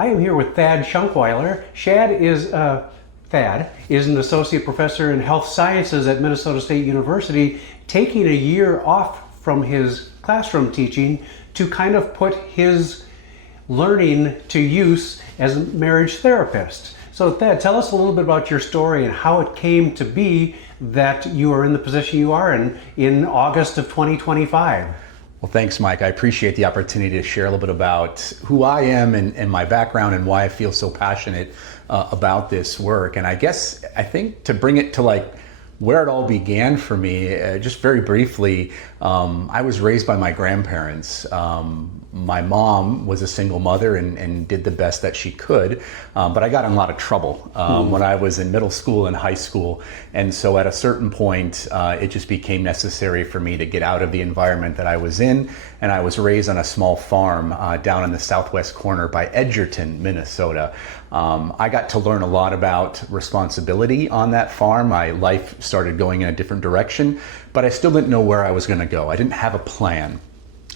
I am here with Thad Schunkweiler. Thad is an associate professor in health sciences at Minnesota State University, taking a year off from his classroom teaching to kind of put his learning to use as a marriage therapist. So Thad, tell us a little bit about your story and how it came to be that you are in the position you are in August of 2025. Well, thanks, Mike. I appreciate the opportunity to share a little bit about who I am and my background and why I feel so passionate about this work. And I think to bring it to where it all began for me, just very briefly, I was raised by my grandparents. My mom was a single mother and did the best that she could, but I got in a lot of trouble when I was in middle school and high school. And so at a certain point, it just became necessary for me to get out of the environment that I was in. And I was raised on a small farm down in the southwest corner by Edgerton, Minnesota. I got to learn a lot about responsibility on that farm. My life started going in a different direction, but I still didn't know where I was going to go. I didn't have a plan.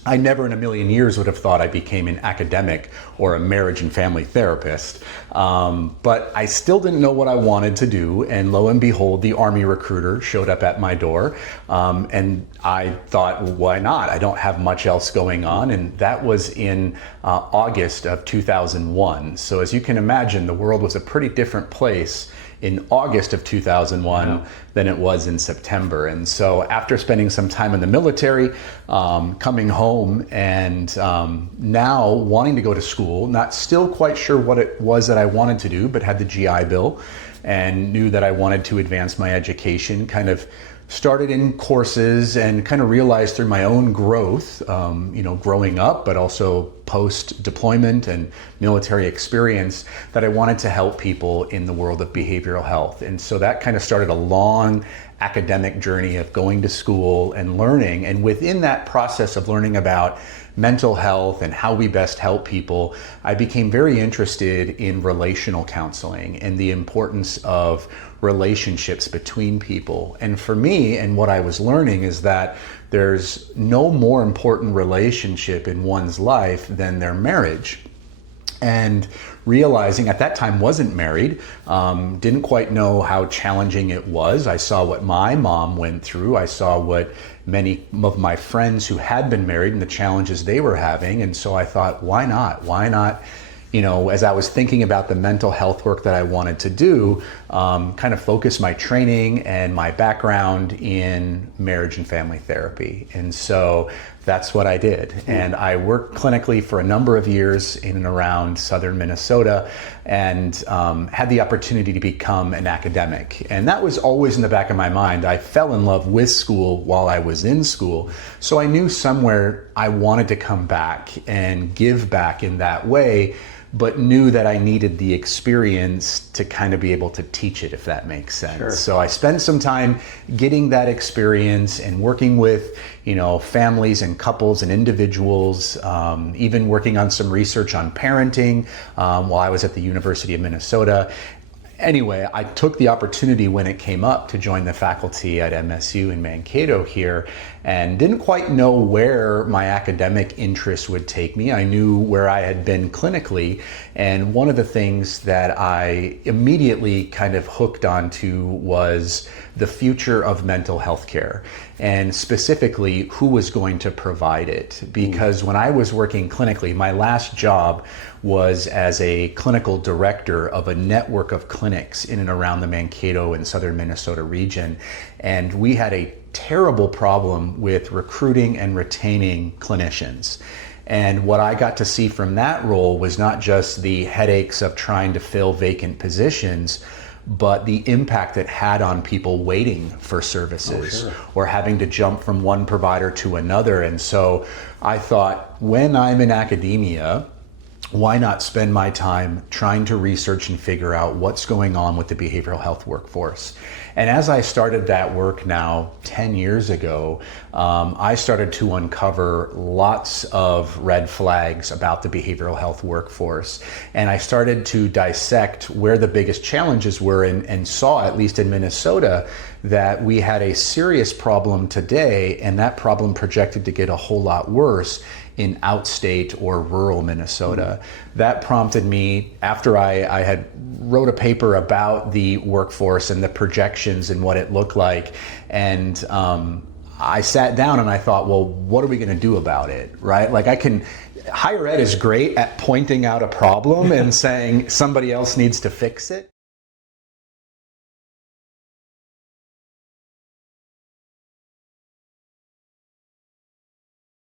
I never in a million years would have thought I became an academic or a marriage and family therapist. But I still didn't know what I wanted to do. And lo and behold, the Army recruiter showed up at my door. And I thought, well, why not? I don't have much else going on. And that was in August of 2001. So as you can imagine, the world was a pretty different place in August of 2001 than it was in September. And so after spending some time in the military, coming home and now wanting to go to school, not still quite sure what it was that I wanted to do, but had the GI Bill and knew that I wanted to advance my education, kind of started in courses and kind of realized through my own growth, growing up, but also post-deployment and military experience, that I wanted to help people in the world of behavioral health. And so that kind of started a long academic journey of going to school and learning. And within that process of learning about mental health and how we best help people, I became very interested in relational counseling and the importance of relationships between people. And for me, and what I was learning is that there's no more important relationship in one's life than their marriage. And realizing at that time wasn't married, didn't quite know how challenging it was. I saw what my mom went through. I saw what many of my friends who had been married and the challenges they were having. And so I thought, why not? Why not? As I was thinking about the mental health work that I wanted to do, kind of focus my training and my background in marriage and family therapy. And so that's what I did. And I worked clinically for a number of years in and around southern Minnesota and had the opportunity to become an academic. And that was always in the back of my mind. I fell in love with school while I was in school. So I knew somewhere I wanted to come back and give back in that way, but knew that I needed the experience to kind of be able to teach it, if that makes sense. Sure. So I spent some time getting that experience and working with, families and couples and individuals, even working on some research on parenting while I was at the University of Minnesota. Anyway, I took the opportunity when it came up to join the faculty at MSU in Mankato here and didn't quite know where my academic interests would take me. I knew where I had been clinically, and one of the things that I immediately kind of hooked onto was the future of mental health care, and specifically who was going to provide it. Because when I was working clinically, my last job was as a clinical director of a network of clinics in and around the Mankato and southern Minnesota region. And we had a terrible problem with recruiting and retaining clinicians. And what I got to see from that role was not just the headaches of trying to fill vacant positions, but the impact it had on people waiting for services or having to jump from one provider to another. And so I thought, when I'm in academia, why not spend my time trying to research and figure out what's going on with the behavioral health workforce? And as I started that work now 10 years ago, I started to uncover lots of red flags about the behavioral health workforce. And I started to dissect where the biggest challenges were and saw, at least in Minnesota, that we had a serious problem today, and that problem projected to get a whole lot worse in outstate or rural Minnesota. That prompted me, after I had wrote a paper about the workforce and the projections and what it looked like, and I sat down and I thought, well, what are we going to do about it, right? Like, higher ed is great at pointing out a problem and saying somebody else needs to fix it.